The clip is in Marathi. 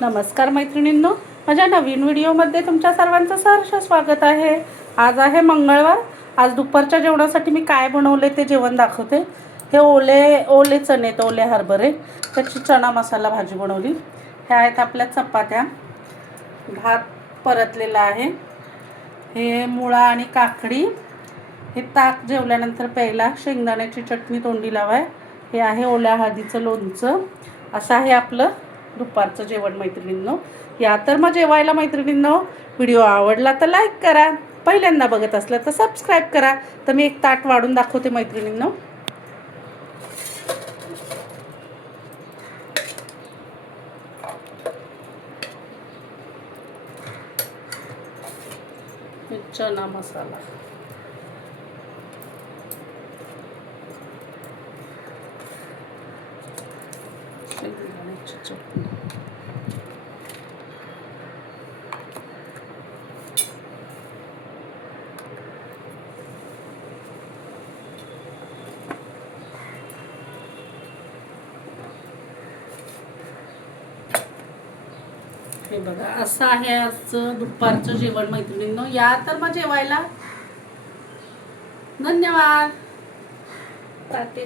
नमस्कार मैत्रिणींनो, माझ्या नवीन व्हिडिओमध्ये तुमच्या सर्वांचं सहर्ष स्वागत आहे। आज आहे मंगळवार। आज दुपारच्या जेवणासाठी मी काय बनवले ते जेवण दाखवते। हे ओले चणे, ओले हरभरे, त्याची चणा मसाला भाजी बनवली। हे आहेत आपल्या चपात्या, भात परतलेला आहे, हे मुळा आणि काकडी, हे ताक जेवल्यानंतर प्यायला, शेंगदाण्याची चटणी तोंडी लावाय, हे आहे ओल्या हळदीचं लोणचं। असं आहे आपलं दुपारचं जेवण मैत्रिणींनो। या तर मग जेवायला मैत्रिणींनो। व्हिडिओ आवडला तर लाईक करा, पहिल्यांदा बघत असलं तर सबस्क्राईब करा। तर मी एक ताट वाढून दाखवते मैत्रिणींनो। चना मसाला, शेंगदाण्याची चटणी, हे बघा असं आहे आजचं दुपारचं जेवण मैत्रिणींनो। या तर मग जेवायला। धन्यवाद।